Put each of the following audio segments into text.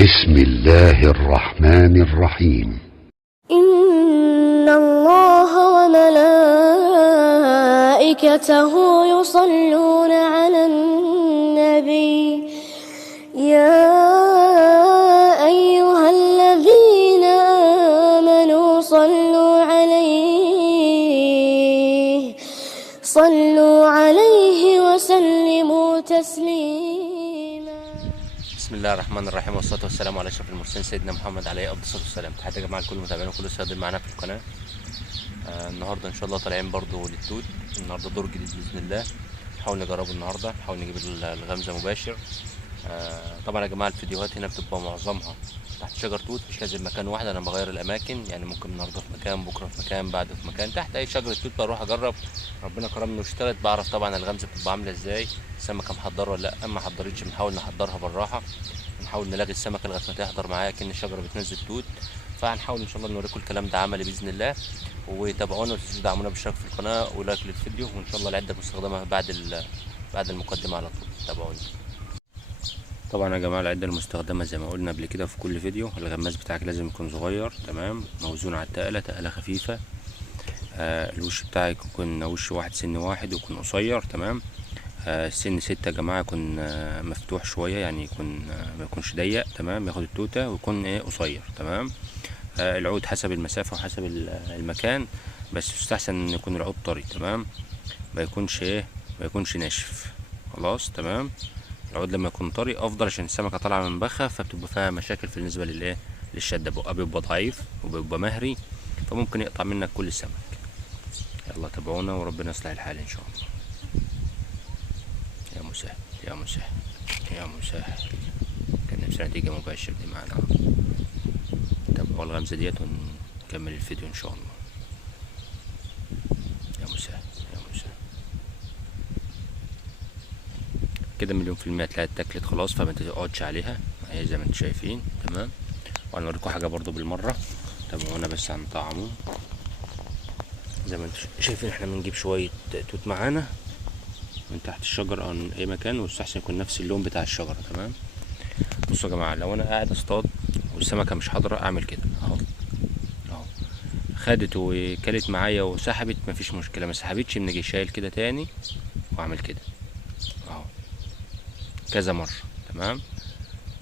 بسم الله الرحمن الرحيم. إن الله وملائكته يصلون على النبي يا أيها الذين آمنوا صلوا عليه وسلموا تسليما. بسم الله الرحمن الرحيم، والصلاة والسلام على أشرف المرسلين سيدنا محمد عليه أفضل الصلاة والسلام. تحياتي يا جماعة لكل متابعين وكل الصيادين معانا في القناة. النهارده إن شاء الله طالعين برضو للتوت. النهارده دور جديد بإذن الله، نحاول نجربه النهارده، نحاول نجيب الغمزة مباشر. طبعا يا جماعة الفيديوهات هنا بتبقى معظمها تحت شجر توت، مش لازم مكان واحد، أنا بغير الأماكن، يعني ممكن النهارده في مكان، بكرة في مكان، بعده في مكان، تحت أي شجرة توت بروح أجرب. ربنا كرمني واشتغلت، بعرف طبعا الغمزة بتبقى عاملة إزاي، السمكة محضرة ولا لأ. ما حضرتش بنحاول نحضرها بالراحة، نحاول نلاقي السمكه لغايه ما تحضر معايا كأن الشجره بتنزل توت. فهنحاول ان شاء الله نوريكم الكلام ده عملي باذن الله، وتابعونا وتنسوش تدعمونا بالاشتراك في القناه ولايك للفيديو، وان شاء الله العده المستخدمه بعد المقدمه على طول. تابعونا. طبعا يا جماعه العده المستخدمه زي ما قلنا قبل كده في كل فيديو، الغماز بتاعك لازم يكون صغير تمام، موزون على تقله خفيفه. الوش بتاعك يكون وش واحد سن واحد، ويكون قصير تمام. سن 6 يا جماعة يكون مفتوح شوية، يعني يكون ما يكونش ضيق تمام، ياخد التوتة ويكون قصير تمام. العود حسب المسافة وحسب المكان، بس يستحسن ان يكون العود طري تمام، ما يكونش ناشف. خلاص تمام. العود لما يكون طري افضل، عشان السمكة طالعة من بخة، فبتبقى فيها مشاكل بالنسبة للشدة، بقى بيبقى ضعيف وبيبقى مهري، فممكن يقطع منك كل السمك. يلا تابعونا وربنا يصلح الحال ان شاء الله. يا مسهل يا مسهل يا مسهل، كان نفسنا تيجي مباشر دي معانا. تابعوا الغمزة ديت ونكمل الفيديو ان شاء الله. يا مسهل يا مسهل. كده 100% هتلاقي اتاكلت خلاص، فما تقعدش عليها، هي زي ما انتم شايفين تمام. وهنوريكم حاجة برضو بالمرة، تابعونا بس هنطعمه. زي ما انتم شايفين احنا بنجيب شوية توت معانا من تحت الشجر او من اي مكان، ويستحسن يكون نفس اللون بتاع الشجره تمام. بصوا يا جماعه، لو انا قاعد اصطاد والسمكه مش حاضره اعمل كده اهو، خدت وكلت معايا وسحبت مفيش مشكله، ما سحبتش بنجي شايل كده تاني واعمل كده اهو كذا مره تمام.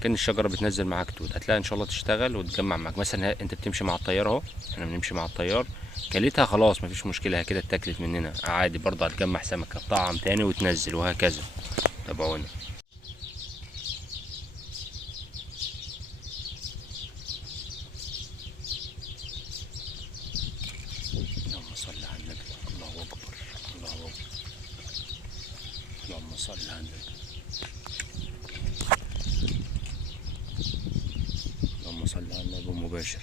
كان الشجره بتنزل معاك توت، هتلاقي ان شاء الله تشتغل وتجمع معاك. مثلا انت بتمشي مع الطيار اهو، احنا بنمشي مع الطيار، كلتها خلاص مفيش مشكله، كده اتاكلت مننا عادي، برضه هتجمع سمكه تطعم تاني وتنزل وهكذا. تابعونا. اللهم صل على النبي. الله اكبر الله اكبر. اللهم صل على النبي. اللهم صل على النبي مباشر.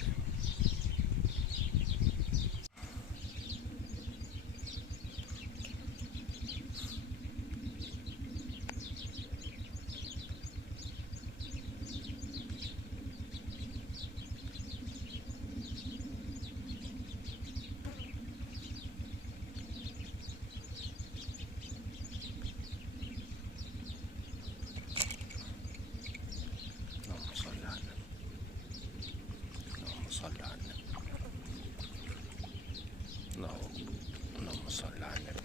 صل على النبي. الله أكبر. اللهم صل على النبي.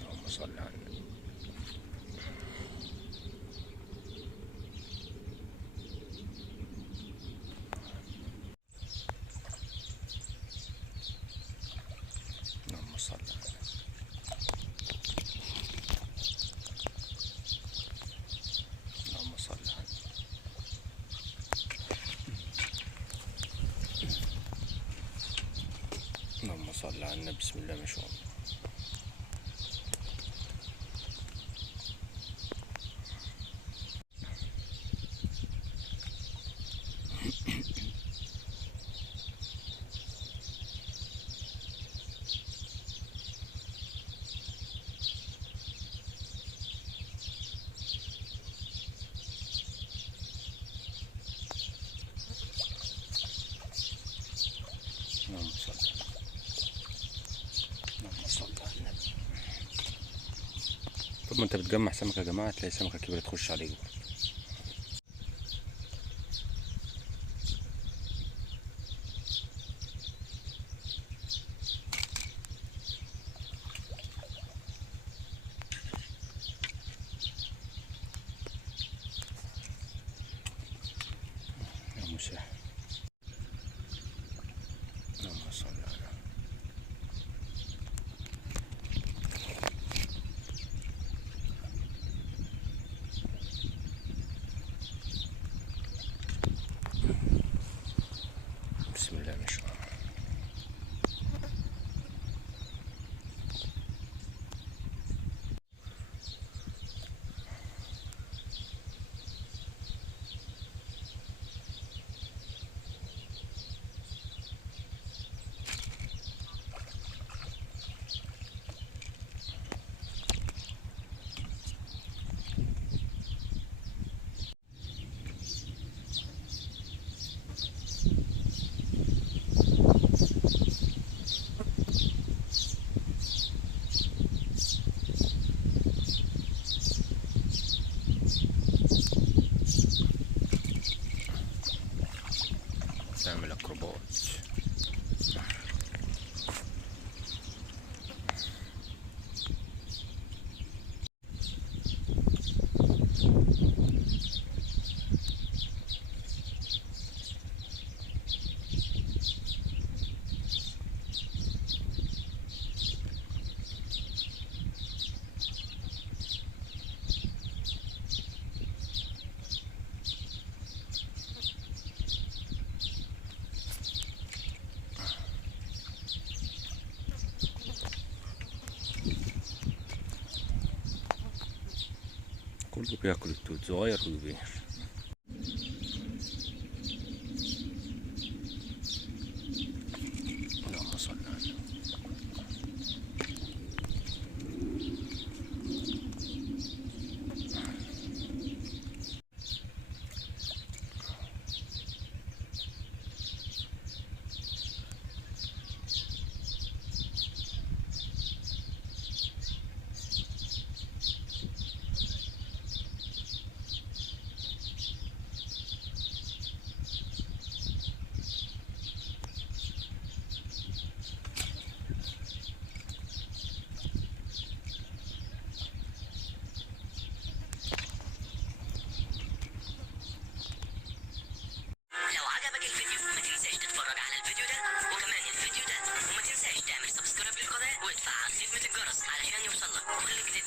اللهم صل على النبي. اللهم صل على النبي. اللهم صل على النبي. اللهم صل على النبي. بسم الله ما شاء الله. اللهم صل. اللهم ما انت بتجمع سمكة يا جماعة تلاقي سمكة كبيرة تخش عليك برضه. يا مساء. اللهم صل على. بسم الله ما شاء الله. تعمل اكروبات. كله بياكل التوت صغير وكبير. اللهم صل على. لو عجبك الفيديو ما تنساش تتفرج على الفيديو ده وكمان الفيديو ده، وما تنساش تعمل سبسكرايب للقناة وتفعل خدمة الجرس علشان يوصلك كل جديد.